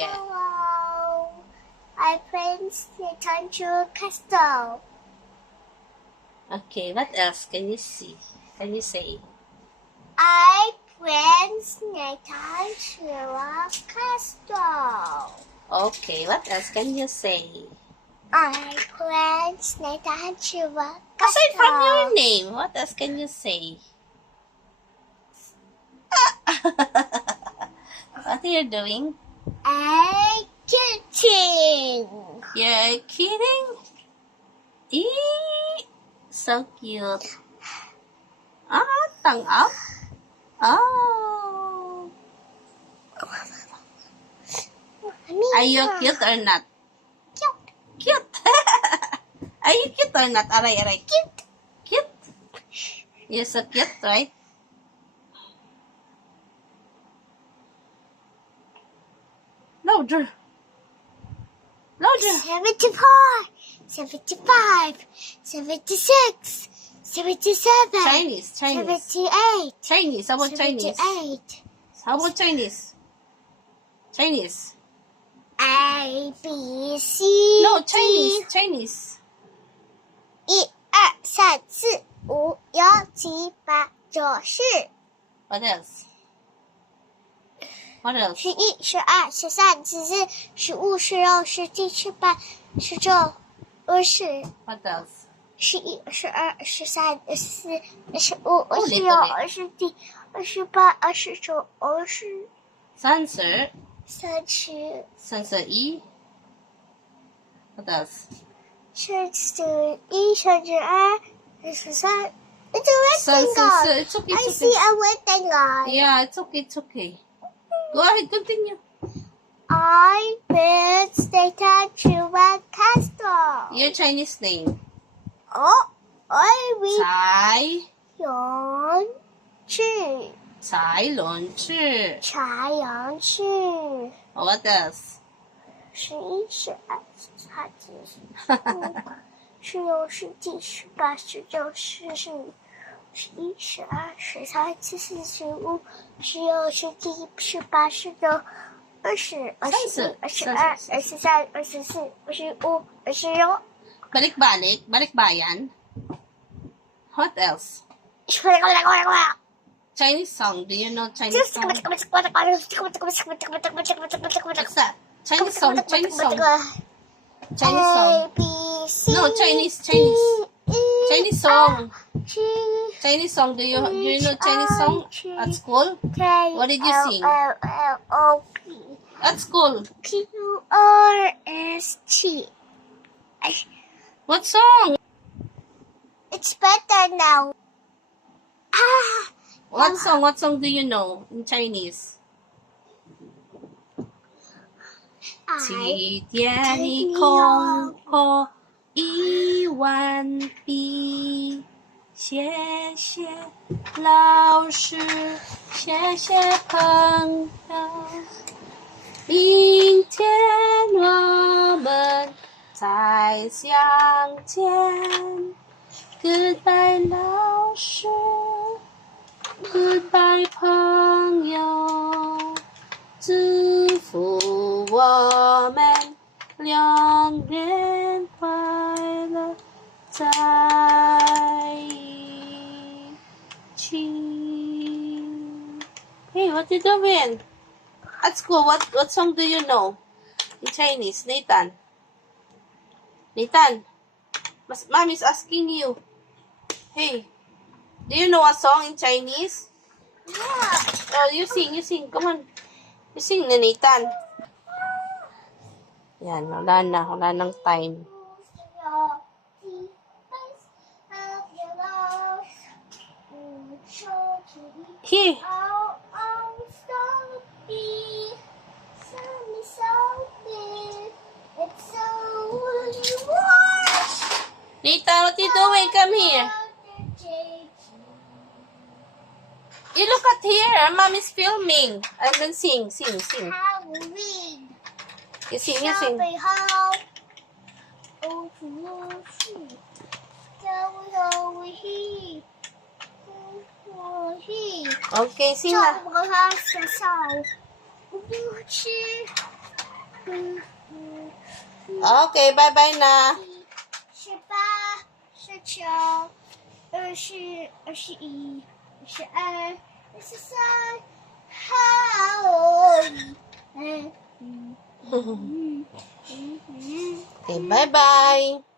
get? Hello. I went to castle. Okay, what else can you see? Can you say? I went to a castle. Okay, what else can you say? I went to a castle. Aside from your name, what else can you say? What are you doing? I'm kitchen. You're kidding? Eee, so cute. Tongue up. Oh. Are you cute or not? Cute. Are you cute or not? Aray. Cute. Cute? You're so cute, right? Louder. 74, 75, 76, 77, Chinese. 78, Chinese. How about Chinese? 78. How about Chinese? Chinese. A, B, C, No, D, Chinese. 1、2、3、4、5、6、7、8、9、10。What else? What else? 11、12、13、14、15、16、17、18、19、20。What else? 11、12、13、14、15、Ulit. 16、17、18、19、20。Sunset. 30。31. What else? 31、32、33。It's a rectangle. It's okay. I see a rectangle. Yeah, it's okay. Go ahead, continue. I built the Chua castle. Your Chinese name. Oh, I read Cai Yuan Chi. Lun Chi. 茶阳去 What else? 11、12、13、14、16、17、18、19、20、11、12、13、14、15、16、17、18、19、20、21、22、23、24、25、26。Balikbayan. What else? Chinese song. Do you know Chinese song? What's that? Chinese song. A, B, C, No, Chinese. D, E, Chinese song. G, Chinese song. Do you know Chinese song at school? K, What did you sing? L, O, P, At school. Q, R, S, T. What song? It's better now. What song do you know in Chinese? 七点的空空一万笔，谢谢老师，谢谢朋友，明天我们再相见。Goodbye 老师 ，Goodbye 朋友，祝福我们2人快乐在一起。Hey, what you doing? At school, what song do you know in Chinese, Nathan? Mommy's asking you. Hey, do you know a song in Chinese? Yeah. Oh, you sing. Come on. You sing na, Nathan. Yan, wala nang time. Here. Nathan, what you doing? Come here. You look at here. Mommy's filming. And then sing. Halloween. You sing. Okay, sing na. Okay, bye-bye na. 18、19、20、21、22、23、好。Okay, bye-bye.